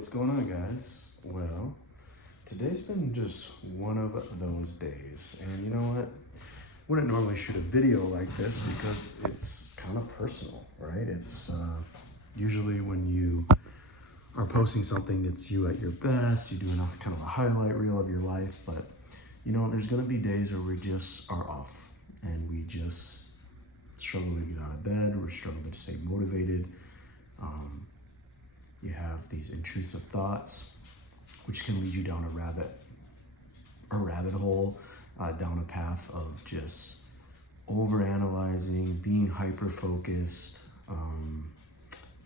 What's going on, guys? Well, today's been just one of those days, and you know what? Wouldn't normally shoot a video like this because it's kind of personal, right? It's usually when you are posting something, it's you at your best, you're doing kind of a highlight reel of your life, but you know, there's gonna be days where we just are off and we just struggle to get out of bed, we're struggling to stay motivated. You have these intrusive thoughts, which can lead you down a rabbit hole, down a path of just overanalyzing, being hyper focused.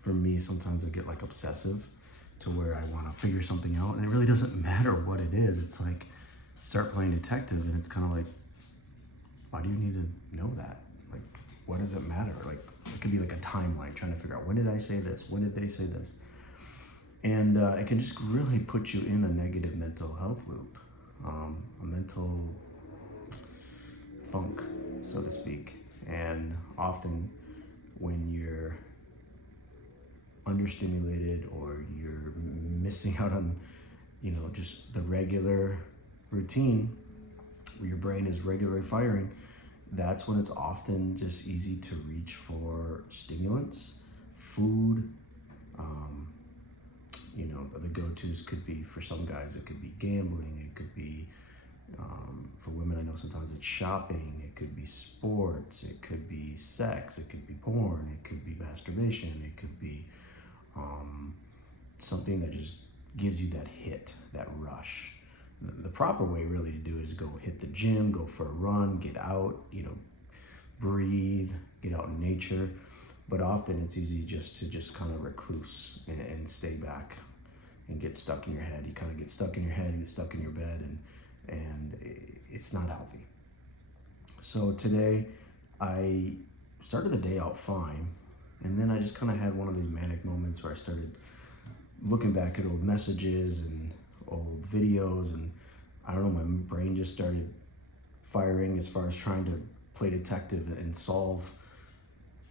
For me, sometimes I get like obsessive to where I want to figure something out, and it really doesn't matter what it is. It's like start playing detective, and it's kind of like, why do you need to know that? Like, what does it matter? Like, it could be like a timeline, trying to figure out when did I say this, when did they say this. And it can just really put you in a negative mental health loop, a mental funk, so to speak. And often when you're understimulated or you're missing out on, just the regular routine where your brain is regularly firing, that's when it's often just easy to reach for stimulants, food. The go-tos could be, for some guys, it could be gambling, it could be, for women, I know sometimes it's shopping, it could be sports, it could be sex, it could be porn, it could be masturbation, it could be something that just gives you that hit, that rush. The proper way really to do is go hit the gym, go for a run, get out, breathe, get out in nature. But often it's easy to kind of recluse and stay back and get stuck in your head. You kind of get stuck in your head, you get stuck in your bed, and it's not healthy. So today I started the day out fine, and then I just kind of had one of these manic moments where I started looking back at old messages and old videos, and I don't know, my brain just started firing as far as trying to play detective and solve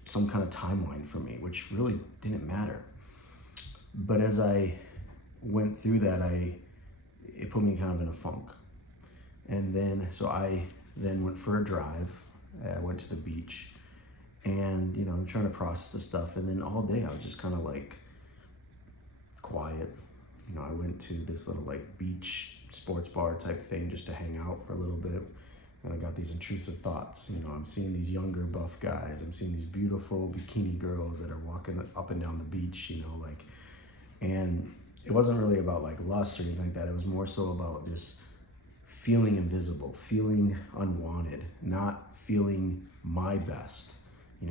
some kind of timeline for me, which really didn't matter. But as I went through that, it put me kind of in a funk. And then, so I then went for a drive. I went to the beach, and I'm trying to process the stuff. And then all day I was just kind of like quiet. I went to this little like beach sports bar type thing just to hang out for a little bit. And I got these intrusive thoughts. I'm seeing these younger buff guys. I'm seeing these beautiful bikini girls that are walking up and down the beach, and it wasn't really about like lust or anything like that. It was more so about just feeling invisible, feeling unwanted, not feeling my best.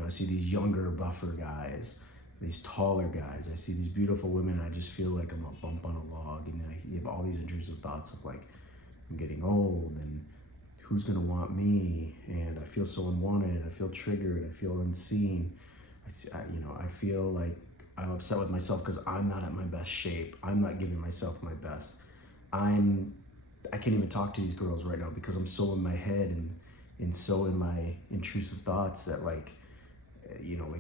I see these younger, buffer guys, these taller guys. I see these beautiful women, and I just feel like I'm a bump on a log. And you have all these intrusive thoughts of like, I'm getting old, and who's gonna want me? And I feel so unwanted, I feel triggered, I feel unseen. I feel like I'm upset with myself because I'm not at my best shape. I'm not giving myself my best. I can't even talk to these girls right now because I'm so in my head and so in my intrusive thoughts that like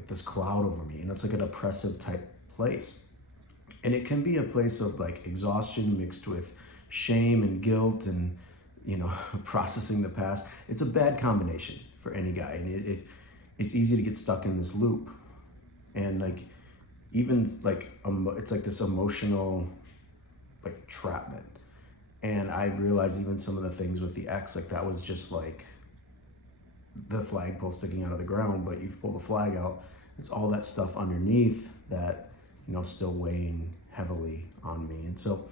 this cloud over me. And it's like a depressive type place. And it can be a place of like exhaustion mixed with shame and guilt and processing the past. It's a bad combination for any guy, and it's easy to get stuck in this loop. And like, even like, it's like this emotional like trapment. And I realized even some of the things with the ex, like that was just like the flagpole sticking out of the ground, but you pull the flag out, it's all that stuff underneath that, still weighing heavily on me. And so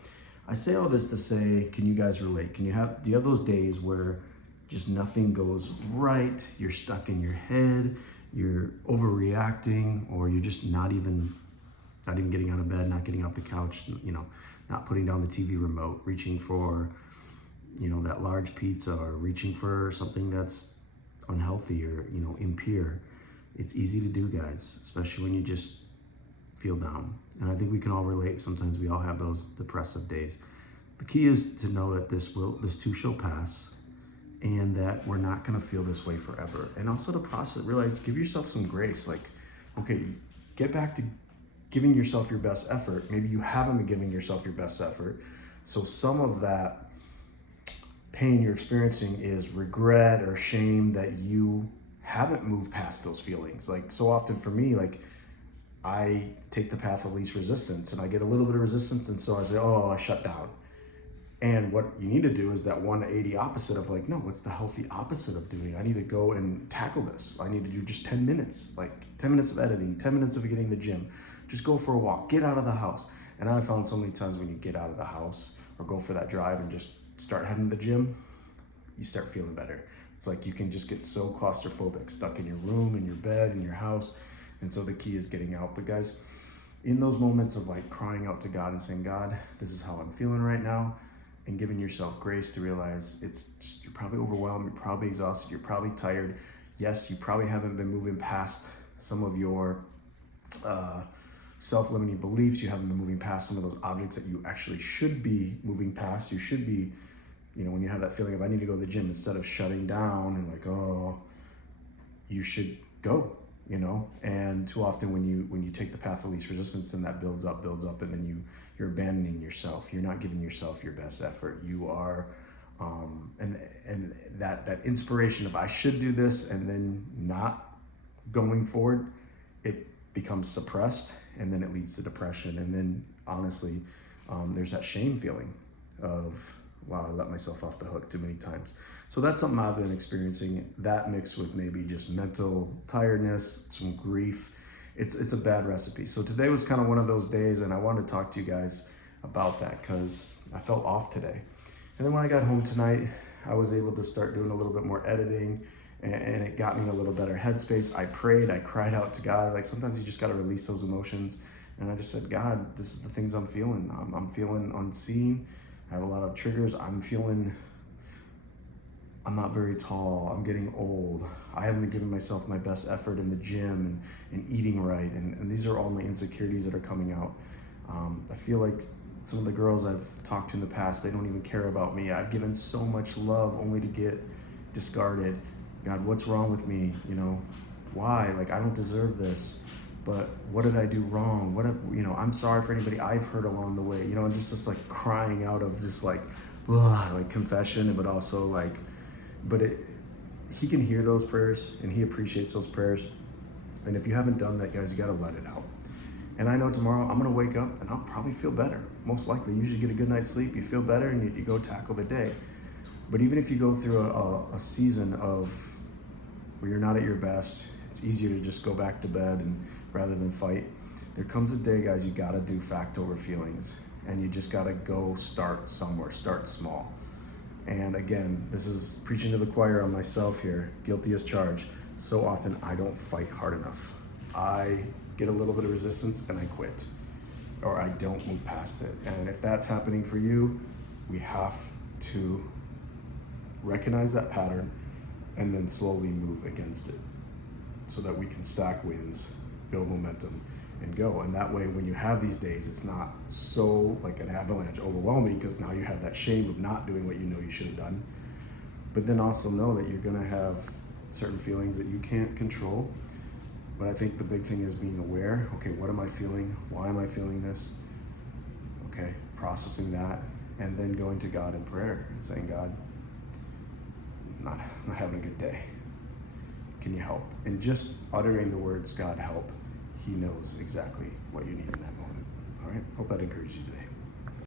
I say all this to say, can you guys relate? Do you have those days where just nothing goes right? You're stuck in your head, you're overreacting, or you're just not even getting out of bed, not getting off the couch, not putting down the TV remote, reaching for, that large pizza, or reaching for something that's unhealthy or, impure. It's easy to do, guys, especially when you just feel down. And I think we can all relate. Sometimes we all have those depressive days. The key is to know that this too shall pass, and that we're not gonna feel this way forever. And also to process, realize, give yourself some grace. Like, okay, get back to giving yourself your best effort. Maybe you haven't been giving yourself your best effort. So some of that pain you're experiencing is regret or shame that you haven't moved past those feelings. Like so often for me, like I take the path of least resistance and I get a little bit of resistance, and so I say, oh, I shut down. And what you need to do is that 180 opposite of like, no, what's the healthy opposite of doing? I need to go and tackle this. I need to do just 10 minutes, like 10 minutes of editing, 10 minutes of getting to the gym. Just go for a walk, get out of the house. And I found so many times when you get out of the house or go for that drive and just start heading to the gym, you start feeling better. It's like you can just get so claustrophobic, stuck in your room, in your bed, in your house. And so the key is getting out. But guys, in those moments of like crying out to God and saying, God, this is how I'm feeling right now, and giving yourself grace to realize it's just, you're probably overwhelmed, you're probably exhausted, you're probably tired. Yes, you probably haven't been moving past some of your self-limiting beliefs. You haven't been moving past some of those objects that you actually should be moving past. You should be, you know, when you have that feeling of I need to go to the gym, instead of shutting down and like, oh, you should go, you know. And too often when you take the path of least resistance, then that builds up, and then you're abandoning yourself. You're not giving yourself your best effort. You are, and that inspiration of I should do this, and then not going forward, it becomes suppressed, and then it leads to depression. And then honestly, there's that shame feeling of, wow, I let myself off the hook too many times. So that's something I've been experiencing, that mixed with maybe just mental tiredness, some grief. It's a bad recipe. So today was kind of one of those days, and I wanted to talk to you guys about that because I felt off today. And then when I got home tonight, I was able to start doing a little bit more editing, and it got me in a little better headspace. I prayed, I cried out to God. Like sometimes you just got to release those emotions. And I just said, God, this is the things I'm feeling. I'm feeling unseen. I have a lot of triggers. I'm not very tall. I'm getting old. I haven't been giving myself my best effort in the gym and eating right. And these are all my insecurities that are coming out. I feel like some of the girls I've talked to in the past, they don't even care about me. I've given so much love only to get discarded. God, what's wrong with me? You know, why? Like, I don't deserve this. But what did I do wrong? I'm sorry for anybody I've hurt along the way. You know, and just like crying out of just like confession, but also like, he can hear those prayers and he appreciates those prayers. And if you haven't done that, guys, you got to let it out. And I know tomorrow I'm going to wake up and I'll probably feel better. Most likely, you usually get a good night's sleep, you feel better, and you go tackle the day. But even if you go through a season of where you're not at your best, it's easier to just go back to bed and rather than fight. There comes a day, guys, you got to do fact over feelings, and you just got to go start somewhere, start small. And again, this is preaching to the choir on myself here, guilty as charged. So often I don't fight hard enough. I get a little bit of resistance and I quit, or I don't move past it. And if that's happening for you, we have to recognize that pattern and then slowly move against it so that we can stack wins, build momentum, and go. And that way, when you have these days, it's not so like an avalanche overwhelming, because now you have that shame of not doing what you know you should have done. But then also know that you're gonna have certain feelings that you can't control. But I think the big thing is being aware. Okay, what am I feeling? Why am I feeling this? Okay, processing that, and then going to God in prayer and saying, God, I'm not having a good day. Can you help? And just uttering the words, God help, He knows exactly what you need in that moment. All right, hope that encourages you today.